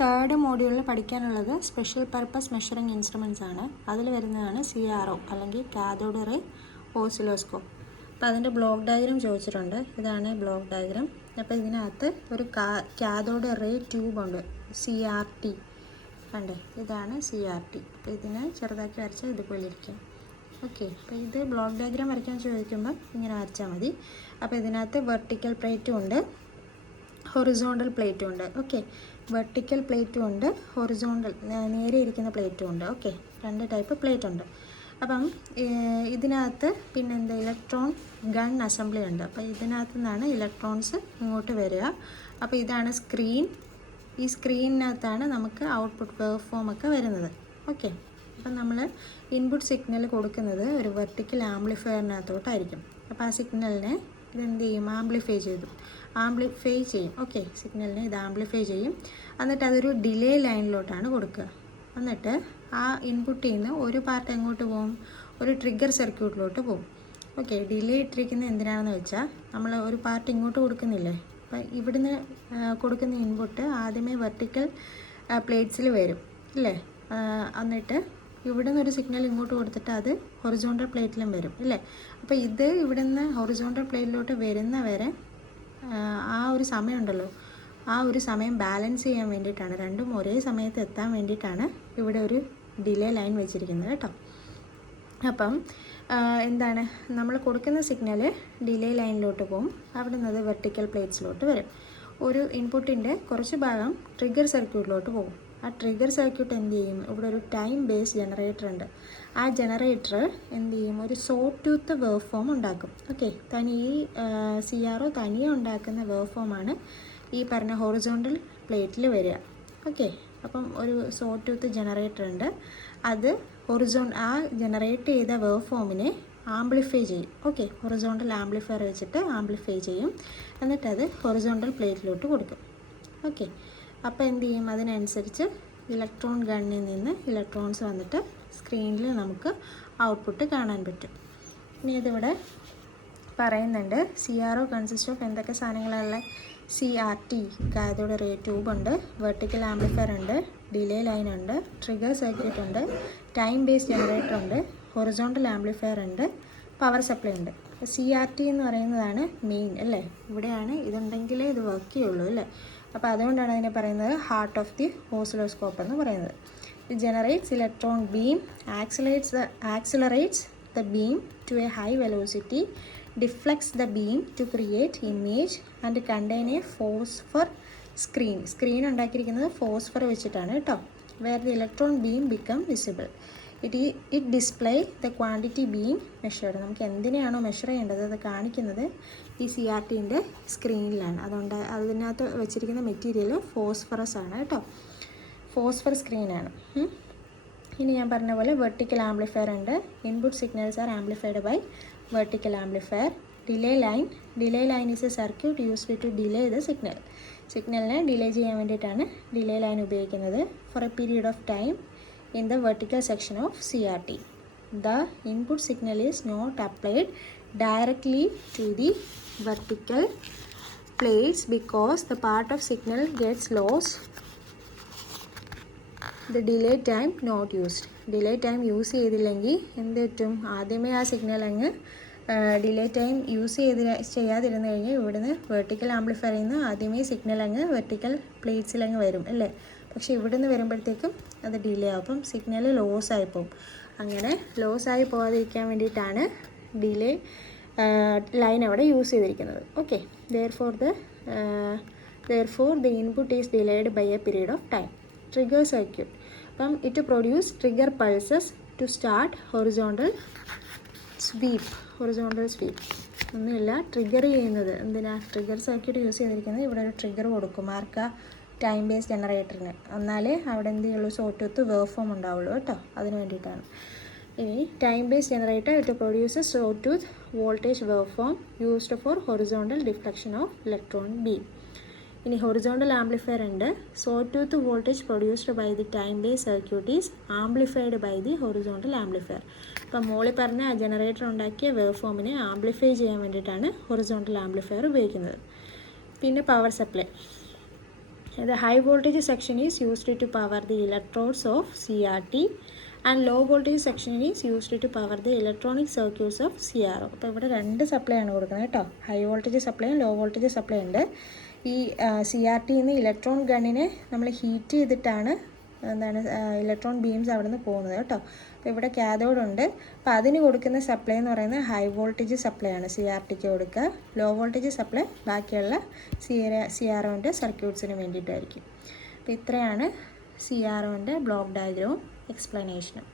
Third മോഡ്യൂളിൽ പഠിക്കാനുള്ളത് special purpose measuring instruments ആണ്. അതിൽ വരുന്നതാണ് CRO അല്ലെങ്കിൽ കാഥോഡ് റേ ഓസിലോസ്കോപ്പ്. അപ്പോൾ അതിൻ്റെ ബ്ലോക്ക് ഡയഗ്രാം ചോദിച്ചിട്ടുണ്ട്. ഇതാണ് ബ്ലോക്ക് ഡയഗ്രാം. അപ്പോൾ ഇതിനകത്ത് ഒരു കാഥോഡ് റേ ട്യൂബ് ഉണ്ട്, CRT കണ്ടേ, ഇതാണ് CRT. അപ്പോൾ ഇതിനെ ചെറുതാക്കി വരച്ചാൽ ഇതുപോലെ ഇരിക്കും. ഓക്കെ, അപ്പോൾ ഇത് ബ്ലോക്ക് ഡയഗ്രാം വരയ്ക്കാൻ ചോദിക്കുമ്പോൾ ഇങ്ങനെ വരച്ചാൽ മതി. അപ്പോൾ ഇതിനകത്ത് വെർട്ടിക്കൽ പ്ലേറ്റും ഉണ്ട്, ഹൊറിസോണ്ടൽ പ്ലേറ്റും ഉണ്ട്. ഓക്കെ, വെർട്ടിക്കൽ പ്ലേറ്റും ഉണ്ട്, ഹൊറിസോണ്ടൽ നേരെ ഇരിക്കുന്ന പ്ലേറ്റും ഉണ്ട്. ഓക്കെ, രണ്ട് ടൈപ്പ് പ്ലേറ്റ് ഉണ്ട്. അപ്പം ഇതിനകത്ത് പിന്നെ എന്താ ഇലക്ട്രോൺ ഗൺ അസംബ്ലി ഉണ്ട്. അപ്പോൾ ഇതിനകത്തു നിന്നാണ് ഇലക്ട്രോൺസ് ഇങ്ങോട്ട് വരിക. അപ്പോൾ ഇതാണ് സ്ക്രീൻ. ഈ സ്ക്രീനിനകത്താണ് നമുക്ക് ഔട്ട്പുട്ട് വേവ് ഫോം ഒക്കെ വരുന്നത്. ഓക്കെ, അപ്പം നമ്മൾ ഇൻപുട്ട് സിഗ്നൽ കൊടുക്കുന്നത് ഒരു വെർട്ടിക്കൽ ആംപ്ലിഫയറിനകത്തോട്ടായിരിക്കും. അപ്പോൾ ആ സിഗ്നലിനെ ഇതെന്ത് ചെയ്യും, ആംപ്ലിഫൈ ചെയ്യും. ഓക്കെ, സിഗ്നലിനെ ഇത് ആംപ്ലിഫൈ ചെയ്യും. എന്നിട്ട് അതൊരു ഡിലേ ലൈനിലോട്ടാണ് കൊടുക്കുക. എന്നിട്ട് ആ ഇൻപുട്ടിൽ നിന്ന് ഒരു പാർട്ട് എങ്ങോട്ട് പോകും, ഒരു ട്രിഗർ സർക്യൂട്ടിലോട്ട് പോകും. ഓക്കെ, ഡിലേ ഇട്ടിരിക്കുന്നത് എന്തിനാണെന്ന് വെച്ചാൽ നമ്മൾ ഒരു പാർട്ട് ഇങ്ങോട്ട് കൊടുക്കുന്നില്ലേ, അപ്പോൾ ഇവിടുന്ന് കൊടുക്കുന്ന ഇൻപുട്ട് ആദ്യമേ വെർട്ടിക്കൽ പ്ലേറ്റ്സിൽ വരും ഇല്ലേ, എന്നിട്ട് ഇവിടെ നിന്ന് ഒരു സിഗ്നൽ ഇങ്ങോട്ട് കൊടുത്തിട്ട് അത് ഹൊറിസോണ്ടൽ പ്ലേറ്റിലും വരും ഇല്ലേ. അപ്പോൾ ഇത് ഇവിടെ നിന്ന് ഹൊറിസോണ്ടൽ പ്ലേറ്റിലോട്ട് വരുന്ന വരെ ആ ഒരു സമയമുണ്ടല്ലോ, ആ ഒരു സമയം ബാലൻസ് ചെയ്യാൻ വേണ്ടിയിട്ടാണ്, രണ്ടും ഒരേ സമയത്ത് എത്താൻ വേണ്ടിയിട്ടാണ് ഇവിടെ ഒരു ഡിലേ ലൈൻ വെച്ചിരിക്കുന്നത് കേട്ടോ. അപ്പം എന്താണ്, നമ്മൾ കൊടുക്കുന്ന സിഗ്നൽ ഡിലേ ലൈനിലോട്ട് പോകും, അവിടെ നിന്ന് അത് വെർട്ടിക്കൽ പ്ലേറ്റ്സിലോട്ട് വരും. ഒരു ഇൻപുട്ടിൻ്റെ കുറച്ച് ഭാഗം ട്രിഗർ സർക്യൂട്ടിലോട്ട് പോകും. ആ ട്രിഗർ സർക്യൂട്ട് എന്ത് ചെയ്യും, ഇവിടെ ഒരു ടൈം ബേസ് ജനറേറ്റർ ഉണ്ട്. ആ ജനറേറ്റർ എന്ത് ചെയ്യും, ഒരു സോ ടൂത്ത് വേവ് ഫോം ഉണ്ടാക്കും. ഓക്കെ, CRO തനിയെ ഉണ്ടാക്കുന്ന വേവ് ഫോമാണ് ഈ പറഞ്ഞ ഹൊറിസോണ്ടൽ പ്ലേറ്റിൽ വരിക. ഓക്കെ, അപ്പം ഒരു സോ ടൂത്ത് ജനറേറ്റർ ഉണ്ട്. അത് ആ ജനറേറ്റ് ചെയ്ത വേവ് ഫോമിനെ ആംപ്ലിഫൈ ചെയ്യും. ഓക്കെ, ഹൊറിസോണ്ടൽ ആംപ്ലിഫയർ വെച്ചിട്ട് ആംപ്ലിഫൈ ചെയ്യും. എന്നിട്ടത് ഹൊറിസോണ്ടൽ പ്ലേറ്റിലോട്ട് കൊടുക്കും. ഓക്കെ, അപ്പോൾ എന്ത് ചെയ്യും, അതിനനുസരിച്ച് ഇലക്ട്രോൺ ഗണ്ണിൽ നിന്ന് ഇലക്ട്രോൺസ് വന്നിട്ട് സ്ക്രീനിൽ നമുക്ക് ഔട്ട്പുട്ട് കാണാൻ പറ്റും. ഇനി ഇതിവിടെ പറയുന്നുണ്ട് CRO കൺസിസ്റ്റ് ഓഫ് എന്തൊക്കെ സാധനങ്ങളുള്ള CRT കാഥോഡ് റേ ട്യൂബ് ഉണ്ട്, വെർട്ടിക്കൽ ആംപ്ലിഫയർ ഉണ്ട്, ഡിലേ ലൈൻ ഉണ്ട്, ട്രിഗർ സർക്യൂട്ട് ഉണ്ട്, ടൈം ബേസ് ജനറേറ്റർ ഉണ്ട്, ഹൊറിസോണ്ടൽ ആംപ്ലിഫയർ ഉണ്ട്, പവർ സപ്ലൈ ഉണ്ട്. CRT എന്ന് പറയുന്നതാണ് മെയിൻ അല്ലേ, ഇവിടെയാണ് ഇതുണ്ടെങ്കിലേ ഇത് വർക്ക് ചെയ്യുള്ളൂ അല്ലേ. അപ്പോൾ അതുകൊണ്ടാണ് അതിനെ പറയുന്നത് ഹാർട്ട് ഓഫ് ദി ഓസിലോസ്കോപ്പ് എന്ന് പറയുന്നത്. It generates electron beam, accelerates the beam to a high velocity, deflects the beam to create image and contain a phosphor screen. Screen ഉണ്ടാക്കിയിരിക്കുന്നത് ഫോസ്ഫർ വെച്ചിട്ടാണ് കേട്ടോ. where the electron beam become visible. It display the quantity being measured. നമുക്ക് എന്തിനെയാണോ measure ചെയ്യേണ്ടത് അത് കാണിക്കുന്നത് ഈ CRTൻ്റെ സ്ക്രീനിലാണ്. അതുകൊണ്ട് അതിനകത്ത് വെച്ചിരിക്കുന്ന മെറ്റീരിയൽ ഫോസ്ഫറസ് ആണ് കേട്ടോ, ഫോസ്ഫർ സ്ക്രീനാണ്. ഇനി ഞാൻ പറഞ്ഞ പോലെ വെർട്ടിക്കൽ ആംപ്ലിഫയർ ഉണ്ട്. Input signals are amplified by vertical amplifier. Delay line is a circuit used to delay the സിഗ്നലിനെ ഡിലേ ചെയ്യാൻ വേണ്ടിയിട്ടാണ് ഡിലേ ലൈൻ ഉപയോഗിക്കുന്നത്. For a period of time in the vertical section of CRT. The input signal is not applied directly to the vertical plates because the part of signal gets lost. The delay time not used. Delay time use ചെയ്തില്ലെങ്കിൽ എന്ത് പറ്റും, ആദ്യമേ ആ signal അങ്ങ് delay time ചെയ്യാതിരുന്നു കഴിഞ്ഞാൽ ഇവിടുന്ന് vertical ആംപ്ലിഫയറിൽ നിന്ന് ആദ്യമേ സിഗ്നൽ അങ്ങ് വെർട്ടിക്കൽ പ്ലേറ്റ്സിൽ അങ്ങ് വരും അല്ലേ. പക്ഷേ ഇവിടുന്ന് വരുമ്പോഴത്തേക്കും അത് ഡിലേ ആവും, അപ്പം സിഗ്നൽ ലോസ് ആയി പോകും. അങ്ങനെ ലോസ് ആയി പോകാതിരിക്കാൻ വേണ്ടിയിട്ടാണ് ഡിലേ ലൈൻ അവിടെ യൂസ് ചെയ്തിരിക്കുന്നത്. Okay, therefore the input is delayed by a period of time. Trigger circuit. അപ്പം it produce trigger pulses to start horizontal sweep. ഒന്നുമില്ല, ട്രിഗർ ചെയ്യുന്നത് എന്തിനാ, ട്രിഗർ സർക്യൂട്ട് യൂസ് ചെയ്തിരിക്കുന്നത് ഇവിടെ ഒരു ട്രിഗർ കൊടുക്കും ആർക്കാ, ടൈം ബേസ് ജനറേറ്ററിന്. എന്നാലേ അവിടെ എന്ത് ചെയ്യുള്ളൂ, സോട്ടൂത്ത് വേവ് ഫോം ഉണ്ടാവുള്ളൂ കേട്ടോ, അതിന് വേണ്ടിയിട്ടാണ്. ഇനി time base generator it produces sawtooth voltage wave form used for horizontal deflection of electron beam. ഇനി ഹൊറിസോണ്ടൽ ആംപ്ലിഫയർ ഉണ്ട്. Sawtooth voltage produced by the time base circuit is amplified by the horizontal amplifier. അപ്പം മോളിൽ പറഞ്ഞ ആ generator ഉണ്ടാക്കിയ wave ഫോമിനെ amplify ചെയ്യാൻ വേണ്ടിയിട്ടാണ് horizontal amplifier ഉപയോഗിക്കുന്നത്. പിന്നെ power supply. The high voltage section is used to power the electrodes of CRT and low voltage section is used to power the electronic circuits of CRO. അപ്പോൾ ഇവിടെ രണ്ട് supply ആണ് കൊടുക്കുന്നത് കേട്ടോ. ഹൈ വോൾട്ടേജ് സപ്ലൈയും low voltage supply ഉണ്ട്. ഈ CRT നിന്ന് ഇലക്ട്രോൺ ഗണ്ണിനെ നമ്മൾ ഹീറ്റ് ചെയ്തിട്ടാണ് ഇലക്ട്രോൺ ബീംസ് അവിടെ നിന്ന് പോകുന്നത് കേട്ടോ. അപ്പോൾ ഇവിടെ കാഥോഡ് ഉണ്ട്. അപ്പോൾ അതിന് കൊടുക്കുന്ന സപ്ലൈ എന്ന് പറയുന്നത് ഹൈ വോൾട്ടേജ് സപ്ലൈ ആണ് CRTക്ക് കൊടുക്കുക. ലോ വോൾട്ടേജ് സപ്ലൈ ബാക്കിയുള്ള CROൻ്റെ സർക്യൂട്ട്സിന് വേണ്ടിയിട്ടായിരിക്കും. അപ്പോൾ ഇത്രയാണ് CROൻ്റെ ബ്ലോക്ക് ഡയഗ്രവും എക്സ്പ്ലനേഷനും.